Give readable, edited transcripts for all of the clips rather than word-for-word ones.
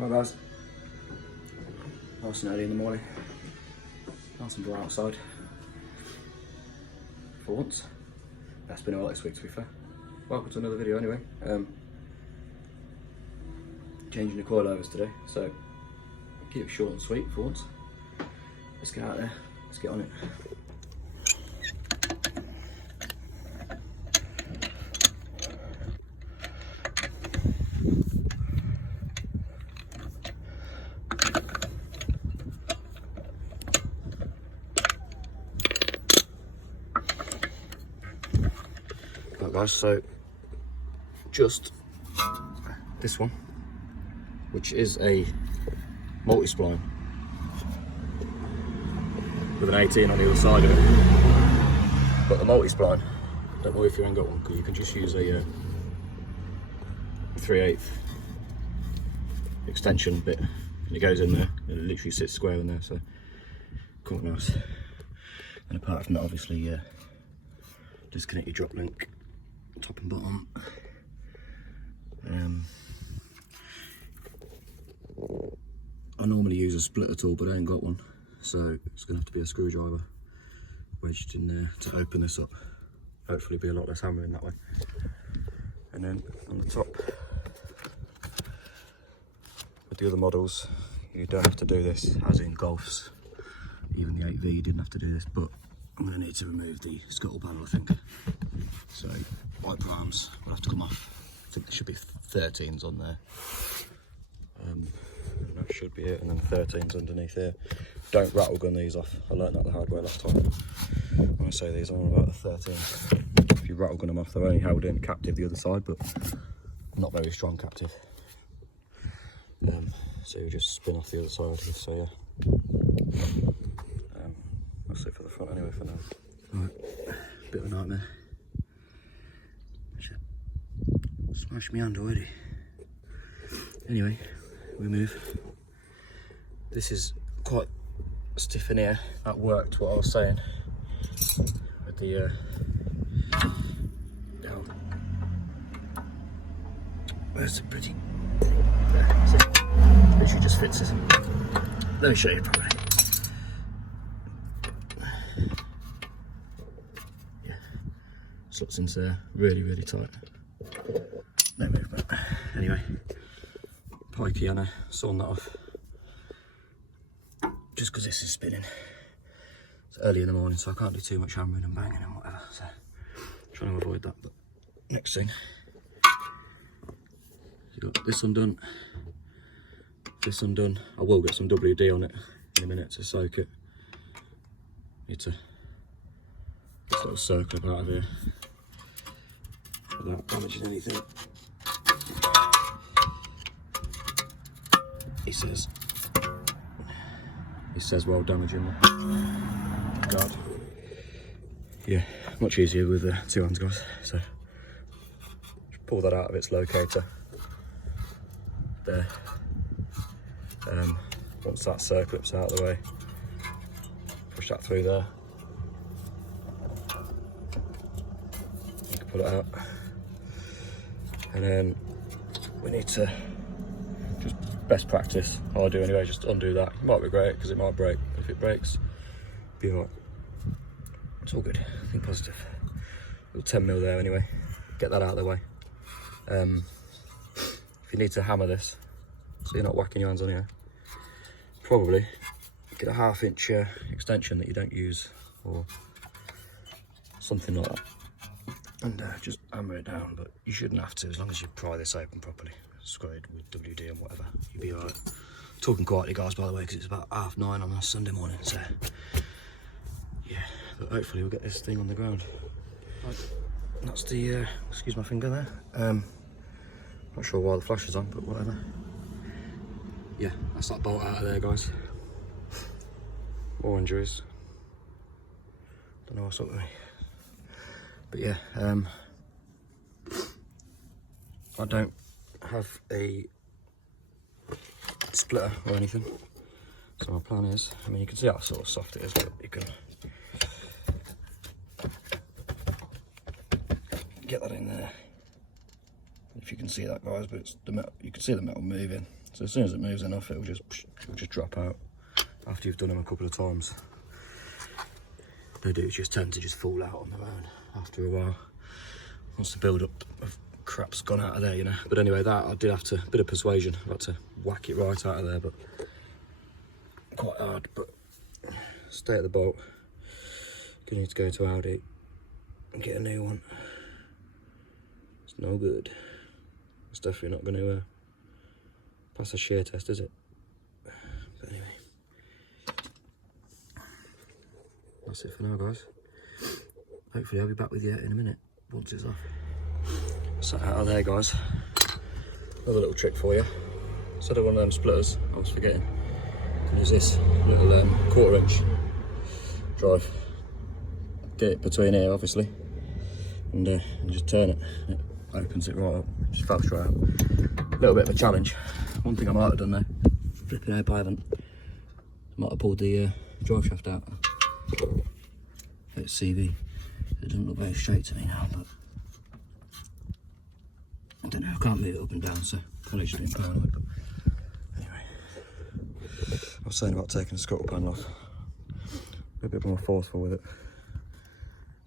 Hi guys, nice and early in the morning, nice and bright outside, for once. That's been a lot this week to be fair. Welcome to another video anyway. Changing the coilovers today, so keep it short and sweet for once. Let's get out there, let's get on it. Right guys, so just this one, which is a multi-spline with an 18 on the other side of it, but the multi-spline, don't worry if you ain't got one, because you can just use a 3/8 extension bit, and it goes in there and it literally sits square in there, so quite nice. And apart from that, obviously disconnect your drop link top and bottom. I normally use a splitter tool, but I ain't got one, so it's going to have to be a screwdriver wedged in there to open this up. Hopefully be a lot less hammering that way. And then on the top, with the other models, you don't have to do this, as in Golfs. Even the 8V didn't have to do this, but I'm going to need to remove the scuttle panel, I think. So wiper arms will have to come off. I think there should be 13s on there. And that should be it, and then 13s underneath here. Don't rattle gun these off. I learned that the hard way last time. When I say these, I'm on about the 13s. If you rattle gun them off, they're only held in captive the other side, but not very strong captive. So you just spin off the other side. So yeah, that's it for the front anyway for now. Right, bit of a nightmare. Smashed my hand already. Anyway, we move. This is quite stiff in here. That worked what I was saying with the down. Where's the pretty? There, see? Literally just fits it. Let me show you properly. Yeah, slots into there, really tight. No movement. Anyway, pikey and I sawing that off. Just because this is spinning. It's early in the morning, so I can't do too much hammering and banging and whatever. So trying to avoid that. But next thing, you got this undone, this undone. I will get some WD on it in a minute to soak it. Need to sort of circle it out of here without damaging anything. He says while damaging the guard. Yeah, much easier with two hands, guys. So just pull that out of its locator there. Once that circlip's out of the way, push that through there. You can pull it out, and then we need to, just best practice, I do anyway, just undo that. It might regret it because it might break. If it breaks, be alright. It's all good, think positive. Little 10mm there anyway, get that out of the way. If you need to hammer this, so you're not whacking your hands on here, probably get a 1/2 inch extension that you don't use, or something like that, and just hammer it down. But you shouldn't have to, as long as you pry this open properly, squared with WD and whatever, you'll be alright. Talking quietly, guys, by the way, because it's about 9:30 on a Sunday morning, so yeah, but hopefully we'll get this thing on the ground. Right. That's the excuse my finger there, not sure why the flash is on, but whatever. Yeah, that's that bolt out of there, guys. More injuries, don't know what's up with me, but yeah, I don't have a splitter or anything, so my plan is, I mean, you can see how sort of soft it is, but you can get that in there. If you can see that, guys, but it's the metal, you can see the metal moving. So as soon as it moves enough, it'll just drop out after you've done them a couple of times. They do just tend to just fall out on their own after a while. Once the build up of crap's gone out of there, you know. But anyway, that I did have to, bit of persuasion. I had to whack it right out of there, but quite hard. But stay at the bolt. Gonna need to go to Audi and get a new one. It's no good. It's definitely not going to pass a shear test, is it? But anyway, that's it for now, guys. Hopefully I'll be back with you in a minute once it's off. Sat out of there, guys. Another little trick for you. Instead of one of them splitters, I was forgetting, use this little 1/4 inch drive. Get it between here, obviously, and just turn it. It opens it right up, just fell straight out. A little bit of a challenge. One thing I might have done though, flipping hope I haven't. Might have pulled the drive shaft out. It's CV. It doesn't look very straight to me now, but I don't know. I can't move it up and down, so probably just being paranoid. But anyway, I was saying about taking the scuttle panel off. A bit more forceful with it,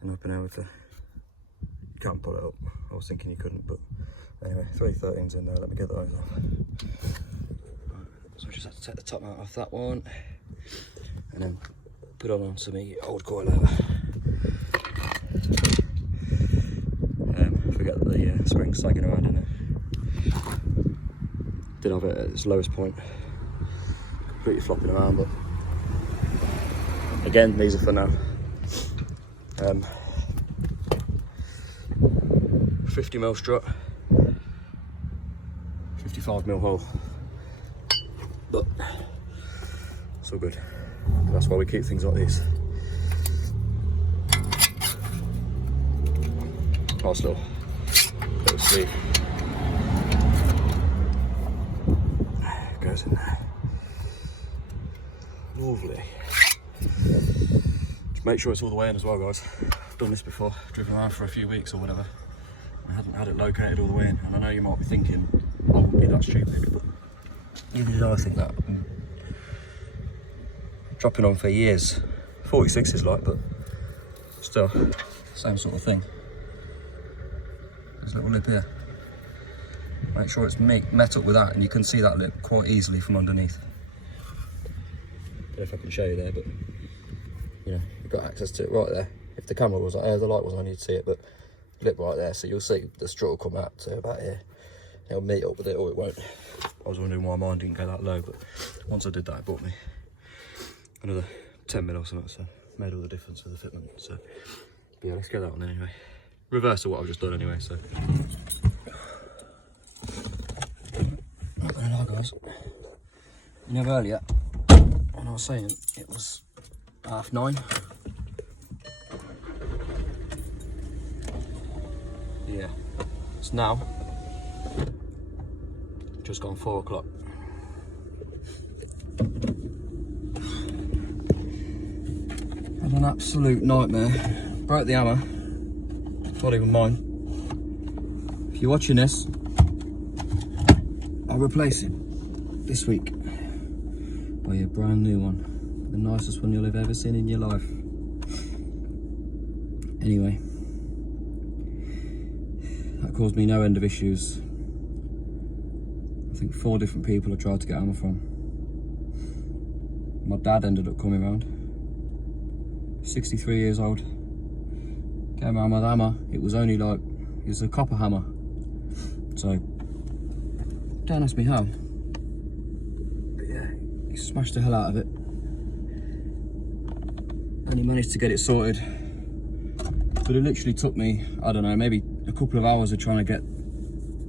and I've been able to. You can't pull it up. I was thinking you couldn't, but anyway, 313's in there. Let me get those off. So I just have to take the top out off that one, and then put on some old coilover. Forget that the spring's sagging around in it. Did have it at its lowest point, completely flopping around, but again, these are for now. 50mm strut, 55mm hole, but it's all good. That's why we keep things like this. Nice little sleeve. Goes in there. Lovely. Just make sure it's all the way in as well, guys. I've done this before, driven around for a few weeks or whatever. I hadn't had it located all the way in, and I know you might be thinking, I wouldn't be that stupid, but neither did I think that. Dropping on for years. 46 is like, but still, same sort of thing. There's a little lip here. Make sure it's met up with that, and you can see that lip quite easily from underneath. I don't know if I can show you there, but you know, you've got access to it right there. If the camera was the light was on, you'd see it, but lip right there, so you'll see the strut will come out to about here. It'll meet up with it, or it won't. I was wondering why mine didn't go that low, but once I did that, it bought me another 10mm or something, so made all the difference with the fitment. So yeah, let's get that on anyway. Reverse of what I've just done anyway, so. Not gonna lie, guys. You know, earlier, when I was saying it was 9:30. Yeah, it's now just gone 4 o'clock. Had an absolute nightmare. Broke the hammer. Not even mine. If you're watching this, I'll replace it this week by a brand new one. The nicest one you'll have ever seen in your life. Anyway, that caused me no end of issues. I think 4 different people I tried to get hammer from. My dad ended up coming round. 63 years old. Came around with a hammer. It was only like, it was a copper hammer. So, don't ask me how. But yeah, he smashed the hell out of it. And he managed to get it sorted. But it literally took me, I don't know, maybe a couple of hours of trying to get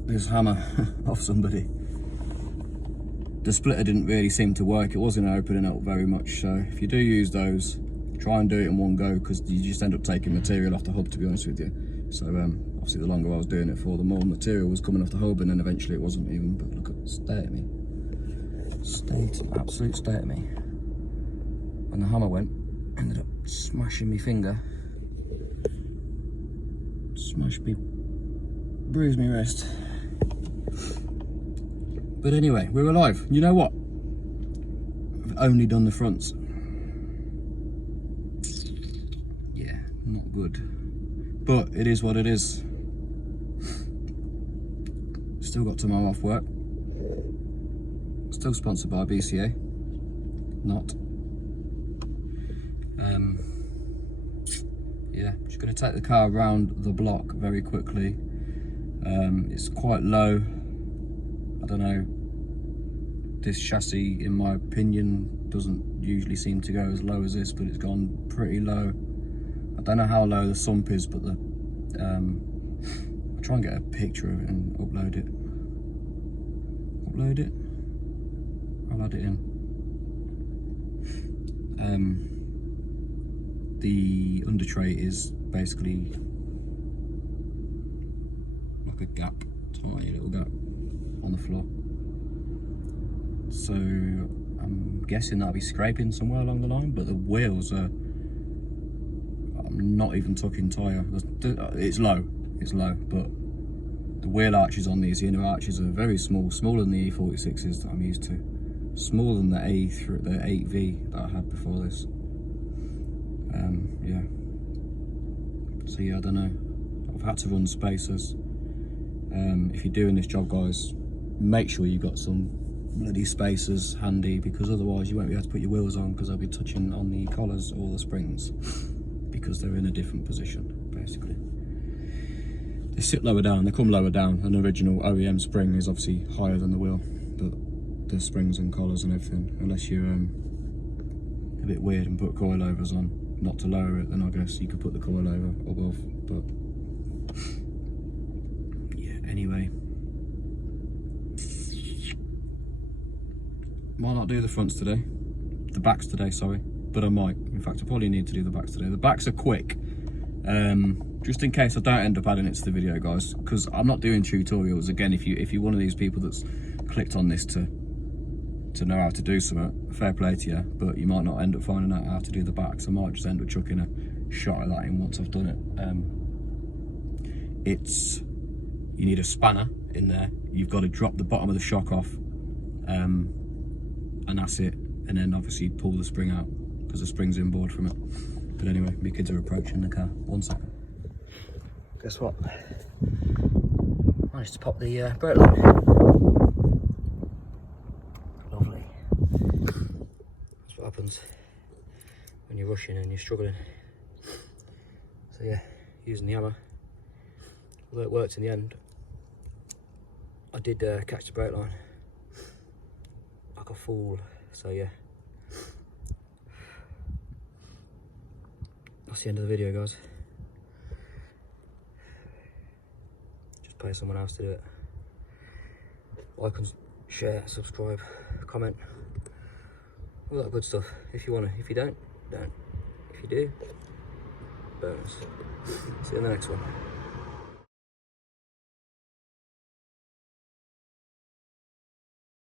this hammer off somebody. The splitter didn't really seem to work. It wasn't opening up very much. So if you do use those, try and do it in one go, because you just end up taking material off the hub, to be honest with you. So obviously the longer I was doing it for, the more material was coming off the hub, and then eventually it wasn't even. But look at, stay at me. Absolute stay at me. When the hammer went, ended up smashing my finger. Smashed me, bruised my wrist. But anyway, we're alive. You know what? I've only done the fronts. Yeah, not good. But it is what it is. Still got tomorrow off work. Still sponsored by BCA. Not. Yeah, just going to take the car around the block very quickly. It's quite low. I don't know. This chassis, in my opinion, doesn't usually seem to go as low as this, but it's gone pretty low. I don't know how low the sump is, but the I'll try and get a picture of it and upload it. Upload it. I'll add it in. The under tray is basically like a gap, tiny little gap on the floor. So I'm guessing that'll be scraping somewhere along the line, but the wheels are, I'm not even talking tyre. It's low, but the wheel arches on these, the inner arches are very small, smaller than the E46s that I'm used to. Smaller than the A3, the 8V that I had before this. Yeah. So yeah, I don't know. I've had to run spacers. If you're doing this job, guys, make sure you've got some bloody spacers handy, because otherwise you won't be able to put your wheels on, because they'll be touching on the collars or the springs, because they're in a different position, basically. They sit lower down, they come lower down. An original OEM spring is obviously higher than the wheel, but the springs and collars and everything, unless you're a bit weird and put coilovers on, not to lower it, then I guess you could put the coilover above, but yeah, anyway. Might not do the fronts today, the backs today, sorry, but I might. In fact, I probably need to do the backs today. The backs are quick, just in case I don't end up adding it to the video, guys, because I'm not doing tutorials. Again, if you're one of these people that's clicked on this to know how to do something, fair play to you, but you might not end up finding out how to do the backs. I might just end up chucking a shot of that in once I've done it. You need a spanner in there. You've got to drop the bottom of the shock off, and that's it, and then obviously pull the spring out, because the spring's inboard from it. But anyway, my kids are approaching the car. 1 second. Guess what? Managed to pop the brake light. Lovely. That's what happens when you're rushing and you're struggling. So yeah, using the hammer, although it worked in the end, I did catch the brake line like a fool. So yeah, that's the end of the video, guys. Just pay someone else to do it. Like and share, subscribe, comment, all that good stuff. If you want to. If you don't, don't. If you do, bonus. See you in the next one.